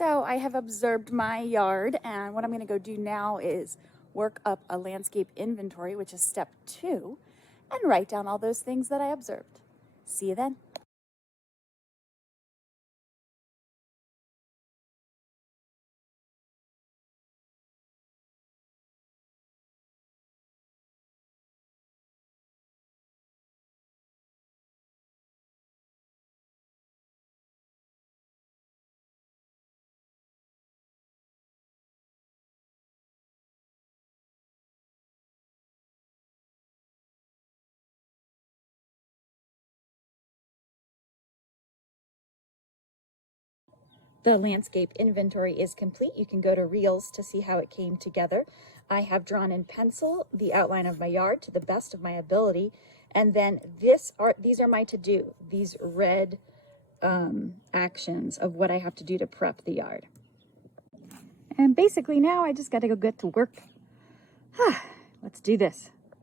So I have observed my yard, and what I'm going to go do now is work up a landscape inventory, which is step 2, and write down all those things that I observed. See you then. The landscape inventory is complete. You can go to Reels to see how it came together. I have drawn in pencil the outline of my yard to the best of my ability. And then these are my to-do, these red actions of what I have to do to prep the yard. And basically now I just got to go get to work. Let's do this.